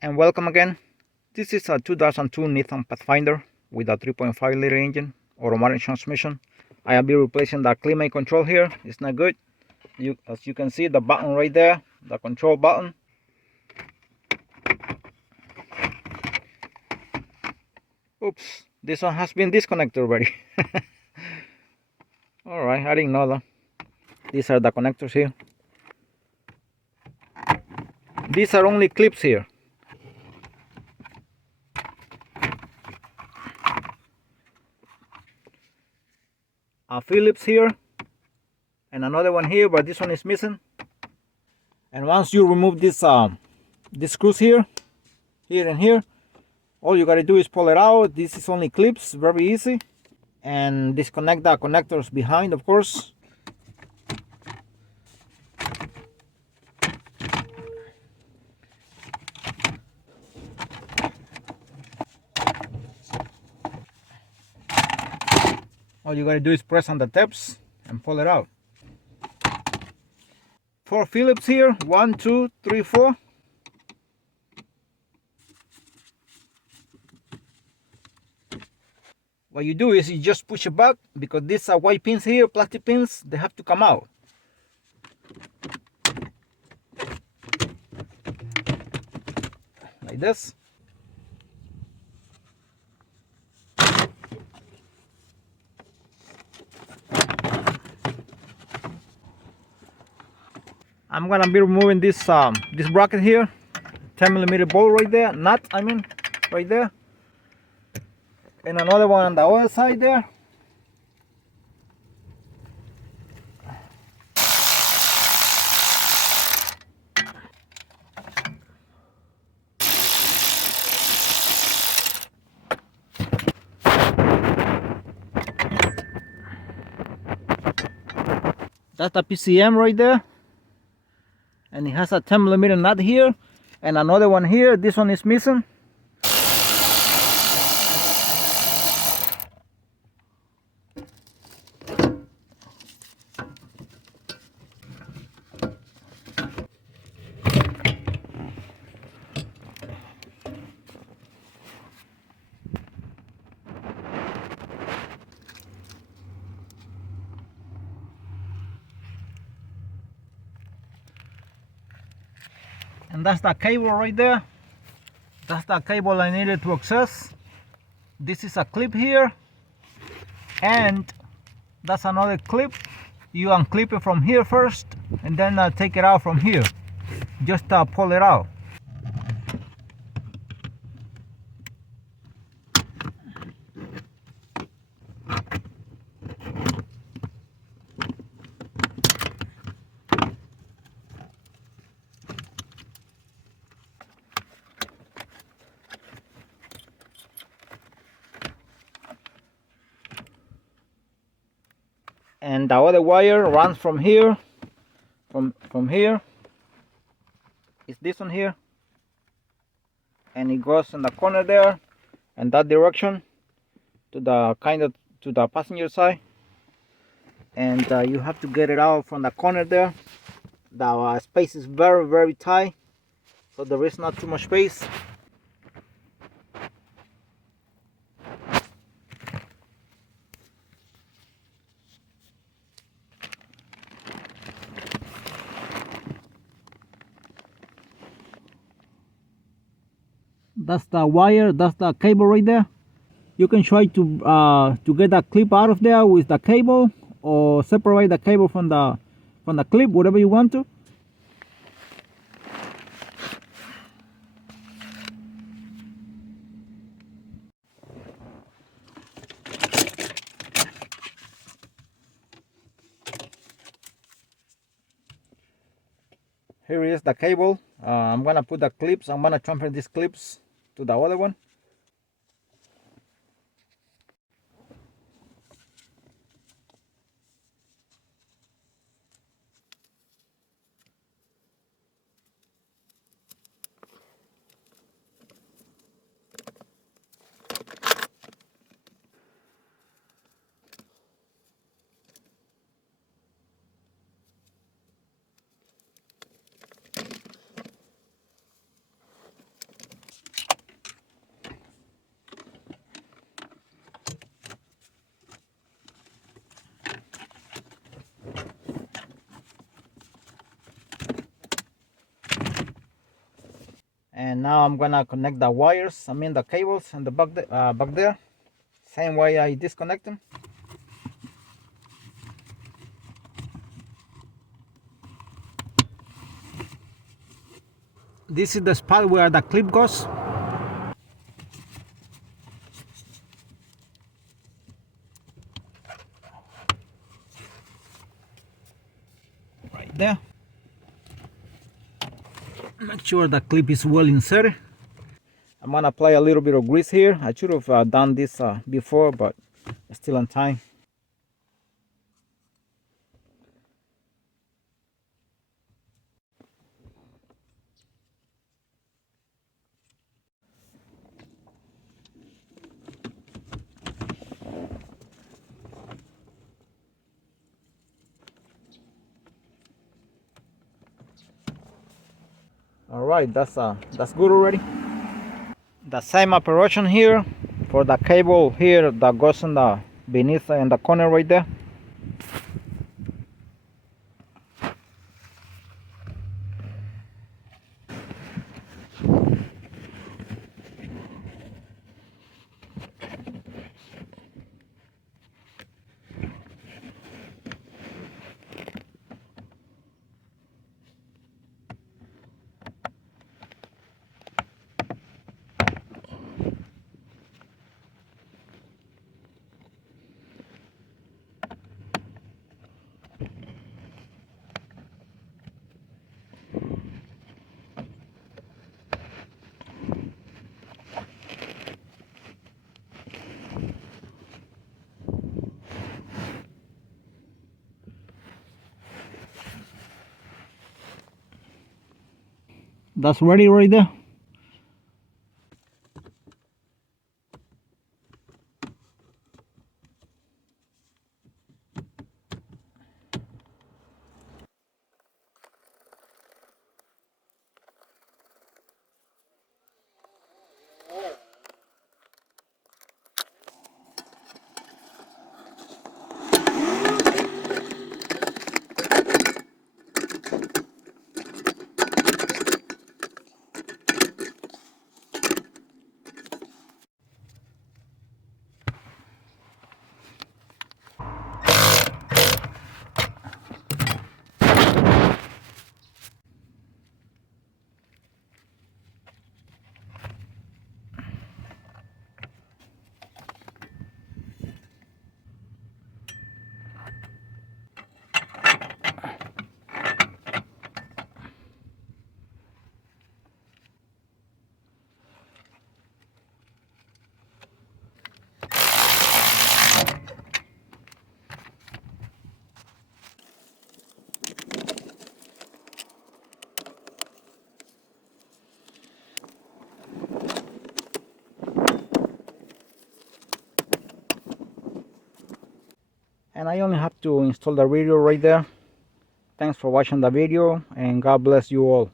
And welcome again. This is a 2002 Nissan Pathfinder with a 3.5-liter engine, automatic transmission. I will be replacing the climate control here. It's not good. As you can see, the button right there, the control button. Oops, this one has been disconnected already. Alright, I didn't know that. These are the connectors here. These are only clips here. A Phillips here and another one here, but this one is missing. And once you remove this screws here and here, all you gotta do is pull it out. This is only clips, very easy. And disconnect the connectors behind, of course. All you gotta do is press on the tabs and pull it out. 4 Phillips here, 1, 2, 3, 4. What you do is you just push it back, because these are white pins here, plastic pins, they have to come out. Like this. I'm gonna be removing this bracket here, 10mm bolt right there, nut I mean, right there, and another one on the other side there. That's the PCM right there, and it has a 10mm nut here and another one here. This one is missing. And that's the cable right there. That's the cable I needed to access. This is a clip here, and that's another clip. You unclip it from here first, and then take it out from here. Just pull it out. And the other wire runs from here, from here. It's this one here, and it goes in the corner there, and that direction to the to the passenger side. And you have to get it out from the corner there. The space is very tight, so there is not too much space. That's the wire, that's the cable right there. You can try to get that clip out of there with the cable, or separate the cable from the clip, whatever you want to. Here is the cable. I'm gonna put the clips, I'm gonna transfer these clips to the other one. And now I'm gonna connect the wires, I mean the cables and the back there, same way I disconnect them. This is the spot where the clip goes. Right there. Make sure the clip is well inserted. I'm gonna apply a little bit of grease here. I should have done this before, but still on time. All right, that's good already. The same operation here for the cable here that goes in the beneath in the corner right there. That's ready right there. And I only have to install the radio right there. Thanks for watching the video, and God bless you all.